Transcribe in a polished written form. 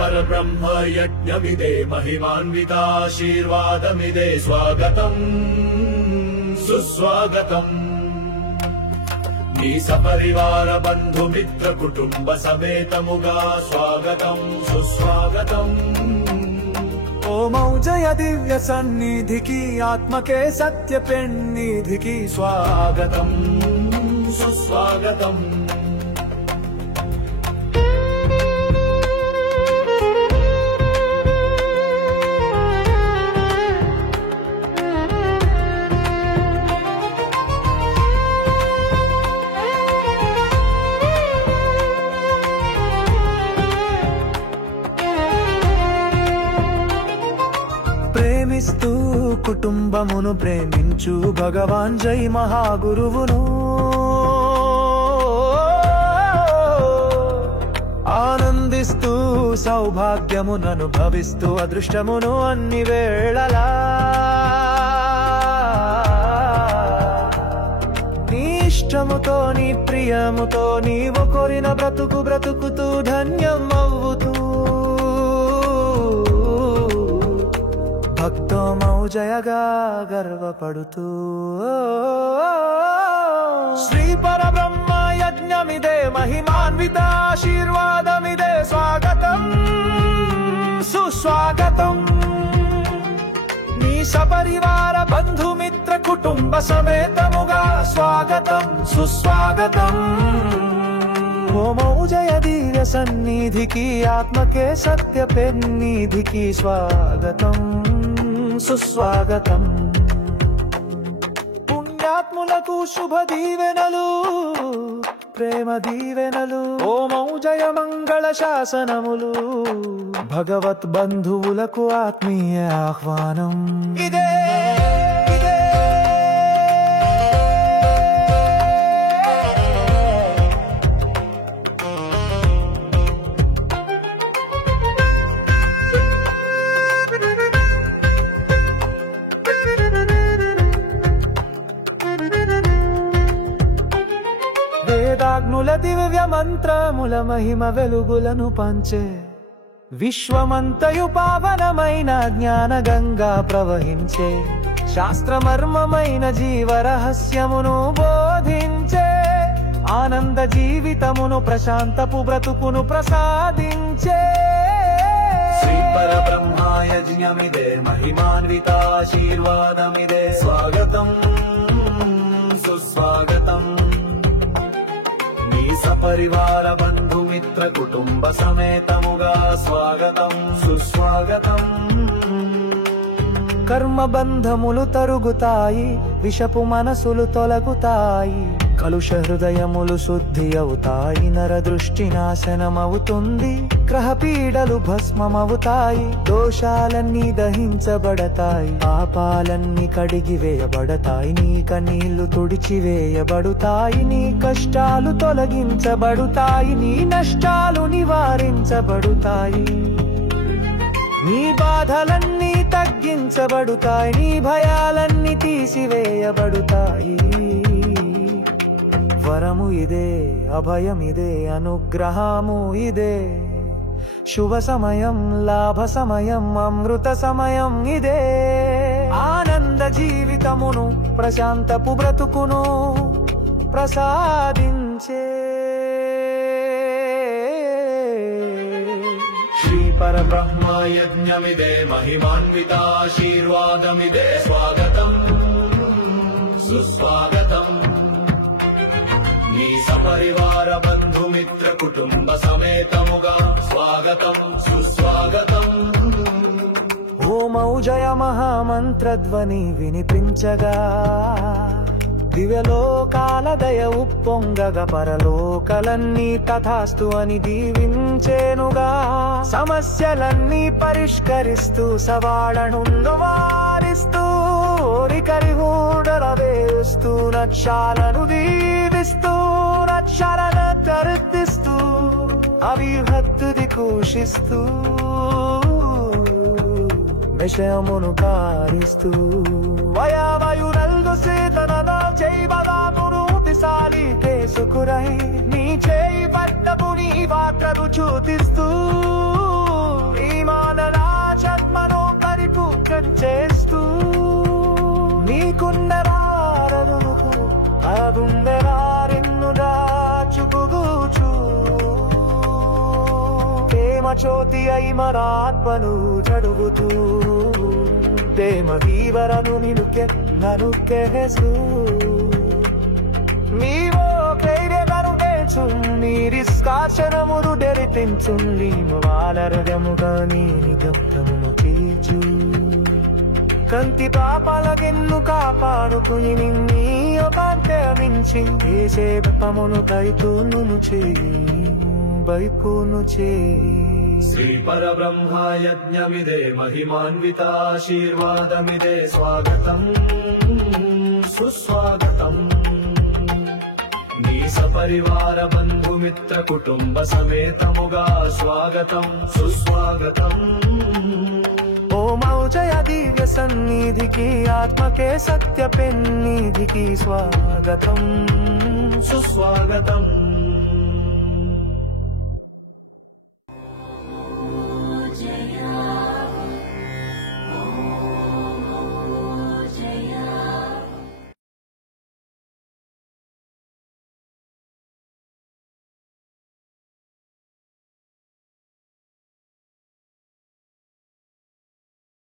परब्रह्म यज्ञमिदे महिमान्विताशीर्वादमिदे स्वागतम् सुस्वागतम् నీ సపరివార బంధుమిత్ర కుటుంబ సమేతముగా స్వాగతం సుస్వాగతం ఓమౌజయ దివ్య సన్నిధికి ఆత్మకే సత్య పెన్నిధికి స్వాగతం సుస్వాగతం ప్రేమిస్తూ కుటుంబమును ప్రేమించు భగవాన్ జై మహాగురువును ఆనందిస్తూ సౌభాగ్యమును అనుభవిస్తూ అదృష్టమును అన్ని వేళలా నీ ఇష్టముతో నీ ప్రియముతో నీవు కోరిన బ్రతుకుతూ ధన్యం అవ్వుతూ భక్తో మౌజయగా గర్వపడుతూ శ్రీ పరబ్రహ్మ యజ్ఞమిదే మహిమాన్వితాశీర్వాదమిదే స్వాగతం సుస్వాగతం నీ సపరివార బంధుమిత్ర కుటుంబ సమేతముగా స్వాగతం సుస్వాగతం ఓమౌజయ దివ్య సన్నిధికి ఆత్మకే సత్య పెన్నిధికి స్వాగతం సుస్వాగతం పుణ్యాత్ములకు శుభ దీవెనలు ప్రేమ దీవెనలు ఓమౌజయ మంగళ శాసనములు భగవత్ బంధువులకు ఆత్మీయ ఆహ్వానం ఇదే వేదాగ్నుల దివ్య మంత్రముల మహిమ వెలుగులను పంచే విశ్వమంతయు పావనమైన జ్ఞాన గంగా ప్రవహించే శాస్త్రమర్మమైన జీవరహస్యమును బోధించే ఆనంద జీవితమును ప్రశాంతపు బ్రతుకును ప్రసాదించే శ్రీ పరబ్రహ్మ యజ్ఞమిదే మహిమాన్వితాశీర్వాదమిదే స్వాగతం సుస్వాగతం సపరివార బంధుమిత్ర కుటుంబ సమేతముగా స్వాగతం సుస్వాగతం కర్మబంధములు తరుగుతాయి విషపు మనసులు తొలగుతాయి కలుష హృదయములు శుద్ధి అవుతాయి నరదృష్టి నాశనమవుతుంది గ్రహపీడలు భస్మమవుతాయి దోషాలన్నీ దహించబడతాయి పాపాలన్నీ కడిగివేయబడతాయి నీ కన్నీళ్లు తుడిచివేయబడుతాయి నీ కష్టాలు తొలగించబడుతాయి నీ నష్టాలు నివారించబడుతాయి నీ బాధలన్నీ తగ్గించబడుతాయి నీ భయాలన్నీ తీసివేయబడుతాయి వరము ఇదే అభయమిదే అనుగ్రహము ఇదే శుభ సమయం లాభ సమయం అమృత సమయం ఇదే ఆనంద జీవితమును ప్రశాంతపు బ్రతుకును ప్రసాదించే శ్రీ పరబ్రహ్మ యజ్ఞమిదే మహిమాన్వితాశీర్వాదమిదే స్వాగతం సుస్వాగతం నీ సపరివార బంధుమిత్ర కుటుంబ సమేతముగా స్వాగతం సుస్వాగతం ఓమౌజయ మహామంత్రధ్వని వినిపించగా దివ్యలోకాల దయ ఉప్పొంగగా పరలోకలన్నీ తథాస్తు అని దీవించేనుగా సమస్యలన్నీ పరిష్కరిస్తూ సవాళ్ళను వారిస్తూ ఓరికరిహూడల వేస్తూ నక్షాలను దీవిస్తూ నక్షరణ తరుద్దిస్తూ అవిహత్తుది కూషిస్తూ విషయమును కారిస్తూ వయావయునల్గు సీతనన చేయబదామును దిశాలి కేసుకురై నీ చేయి పట్టము నీ వాట్రను చూతిస్తూ చేస్తూ నీకుండరారనుకు అదుండరారెన్ను దాచుగుచూ ప్రేమ జ్యోతి అయి మరాత్మను చడుగుతూ ప్రేమ వీవరను ననుకే హెసు నీవో ధైర్యగను తెచ్చు నీరిస్కాశనమురు డెరితించు నీము వాలరగముగా నీ నిగప్తము తీర్చు కంటి పాపలగెన్ను కాపాడుకుని నిన్నీ అపాంతమించి చేసే బపమును కైతూను చేయి వైపును చేయి శ్రీ పరబ్రహ్మ యజ్ఞమిదే మహిమాన్వితాశీర్వాదమిదే స్వాగతం సుస్వాగతం నీ సపరివార బంధుమిత్ర కుటుంబ సమేతముగా స్వాగతం సుస్వాగతం ఓం ఔజయ దివ్య సన్నిధికి ఆత్మకే సత్య పెన్నిధికి స్వాగతం సుస్వాగతం